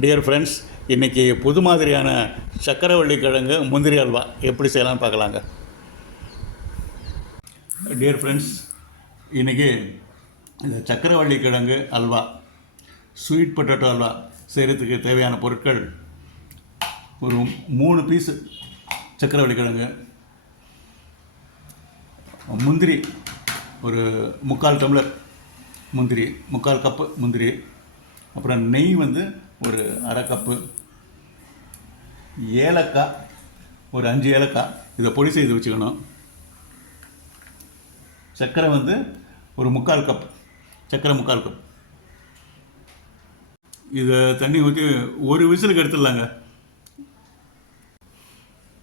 Dear friends இன்றைக்கி புது மாதிரியான சக்கரவள்ளி கிழங்கு முந்திரி அல்வா எப்படி செய்யலாம்னு பார்க்கலாங்க. டியர் ஃப்ரெண்ட்ஸ் இன்றைக்கி இந்த சக்கரவள்ளி கிழங்கு அல்வா ஸ்வீட் பொட்டேட்டோ அல்வா செய்கிறதுக்கு தேவையான பொருட்கள் ஒரு மூணு பீஸு சக்கரவள்ளி கிழங்கு முந்திரி ஒரு முக்கால் டம்ளர் முந்திரி முக்கால் கப்பு முந்திரி அப்புறம் நெய் வந்து ஒரு அரை கப்பு. ஏலக்காய் ஒரு அஞ்சு ஏலக்காய். இதை பொடி செய்து வச்சுக்கணும். சர்க்கரை வந்து ஒரு முக்கால் கப். சர்க்கரை முக்கால் கப். இதை தண்ணி ஊற்றி ஒரு விசிலுக்கு எடுத்துடலாங்க.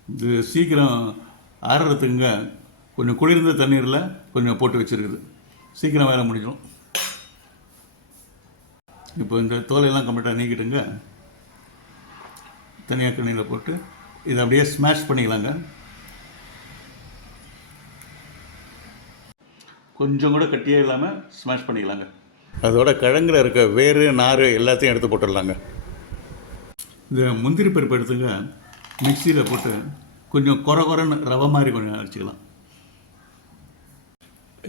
இது சீக்கிரம் ஆறுறதுக்குங்க. கொஞ்சம் குளிர்ந்த தண்ணீரில் கொஞ்சம் போட்டு வச்சுருக்குது. சீக்கிரம் வேலை முடிஞ்சிடும். இப்போ இந்த தோலையெல்லாம் கம்ப்ளீட்டாக நீக்கிட்டுங்க. தனியாக கண்ணியில் போட்டு இதை அப்படியே ஸ்மாஷ் பண்ணிக்கலாங்க. கொஞ்சம் கூட கட்டியே இல்லாமல் ஸ்மாஷ் பண்ணிக்கலாங்க. அதோட கிழங்குல இருக்க வேறு நார் எல்லாத்தையும் எடுத்து போட்டுடலாங்க. இந்த முந்திரி பருப்பு எடுத்துங்க. மிக்சியில் போட்டு கொஞ்சம் குறை குறைன்னு ரவை மாதிரி கொஞ்சம் அரைச்சிக்கலாம்.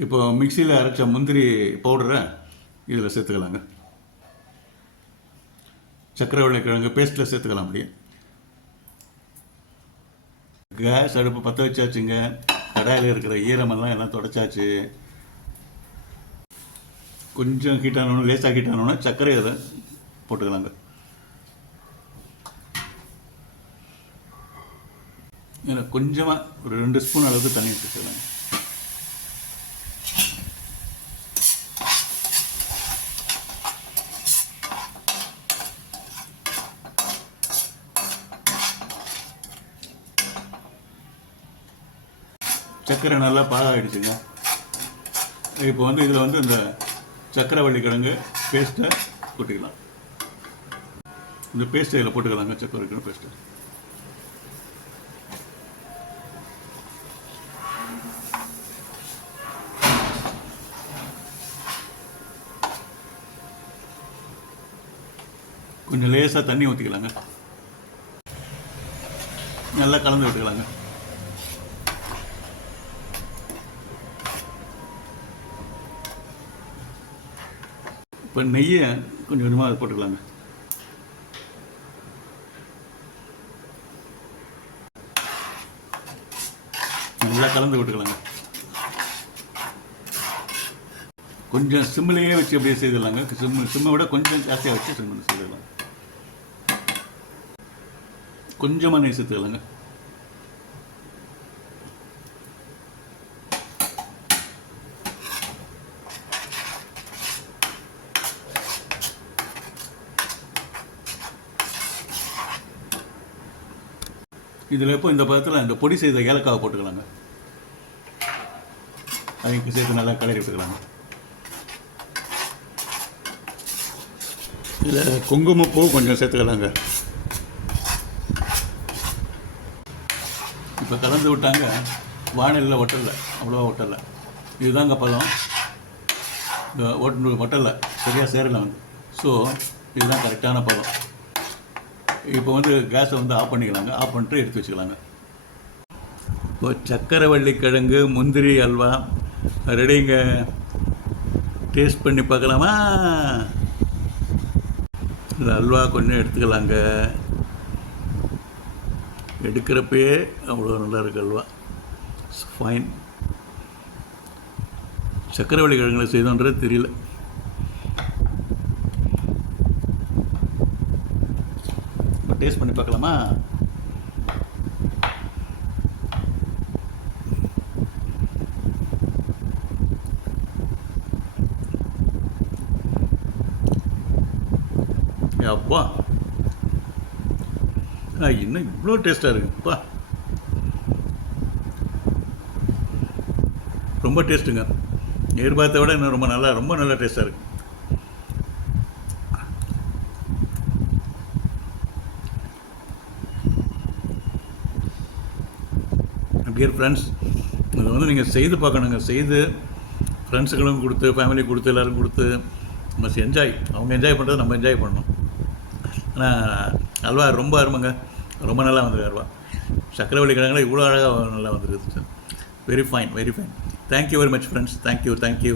இப்போ மிக்சியில் அரைச்ச முந்திரி பவுடரை இதில் சேர்த்துக்கலாங்க. சக்கரவள்ளி கிழங்கு பேஸ்ட்டில் சேர்த்துக்கலாம் அப்படியே. கேஸ் அடுப்பு பற்ற வச்சாச்சுங்க. கடாயில் இருக்கிற ஈரமெல்லாம் எல்லாம் தொடச்சாச்சு. கொஞ்சம் ஹீட் ஆனோன்னு லேசாக ஹீட் ஆனோன்னா சர்க்கரை அதை போட்டுக்கலாங்க. ஏன்னா கொஞ்சமாக ஒரு ரெண்டு ஸ்பூன் அளவுக்கு தண்ணி சேர்த்துக்கலாங்க சர்க்கரை நல்லா பாகாயிடுச்சுங்க இப்போ வந்து இதில் வந்து இந்த சக்கரவள்ளி கிழங்கு பேஸ்ட்டை கொட்டிக்கலாம் இந்த பேஸ்ட்டை இதில் போட்டுக்கலாங்க சக்கரை கிழங்கு பேஸ்ட்டை கொஞ்சம் லேசாக தண்ணி ஊற்றிக்கலாங்க நல்லா கலந்து விட்டுக்கலாங்க. இப்போ நெய்யை கொஞ்சம் கொஞ்சமாக அது போட்டுக்கலாங்க. நல்லா கலந்து விட்டுக்கலாங்க. கொஞ்சம் சிம்மிலேயே வச்சு அப்படியே செய்திடலாங்க. சிம் சிம்மை விட கொஞ்சம் ஜாஸ்தியாக வச்சு சிம் செய்திடலாம். கொஞ்சமாக நெய் சேர்த்துக்கலாங்க. இதில் இப்போ இந்த பதத்தில் இந்த பொடி செய்த ஏலக்காவை போட்டுக்கலாங்க. அதையும் சேர்த்து நல்லா கலரி விட்டுக்கலாங்க. இதில் குங்குமப்பூ கொஞ்சம் சேர்த்துக்கலாங்க. இப்போ கலந்து விட்டாங்க. வானிலையில் ஒட்டலை அவ்வளோவா ஒட்டலை. இதுதாங்க பழம். இந்த ஒட்டு ஒட்டலை. சரியாக சேரலை வந்து. ஸோ இதுதான் கரெக்டான பழம். இப்போ வந்து கேஸை வந்து ஆஃப் பண்ணிக்கலாங்க. ஆஃப் பண்ணிட்டு எடுத்து வச்சுக்கலாங்க. இப்போ சக்கரவள்ளி கிழங்கு முந்திரி அல்வா ரெடிங்க. டேஸ்ட் பண்ணி பார்க்கலாமா? இந்த அல்வா கொஞ்சம் எடுத்துக்கலாங்க. எடுக்கிறப்பயே அவ்வளோ நல்லா இருக்கு அல்வா. ஃபைன் சக்கரவள்ளி கிழங்குல செய்தோன்றது தெரியல. இப்போ பார்க்கலாமா? ஏ அப்பா. ஆ இன்னும் இவ்வளோ டேஸ்ட்டாக இருக்குப்பா ரொம்ப டேஸ்ட்டுங்க எதிர்பார்த்த விட இன்னும் ரொம்ப நல்லா ரொம்ப நல்லா டேஸ்ட்டாக இருக்கு. டியர் ஃப்ரெண்ட்ஸ் இதை வந்து நீங்கள் செய்து பார்க்கணுங்க. செய்து ஃப்ரெண்ட்ஸுகளும் கொடுத்து ஃபேமிலி கொடுத்து எல்லோரும் கொடுத்து மஸ்ட் என்ஜாய் அவங்க என்ஜாய் பண்ணுறது நம்ம என்ஜாய் பண்ணணும். ஆனால் அல்வா ரொம்ப அருமைங்க. ரொம்ப நல்லா வந்திருக்கு அல்வா. சக்கரவள்ளி கிழங்குல இவ்வளோ அழகாக நல்லா வந்துருக்கு very fine very fine thank you very much friends thank you thank you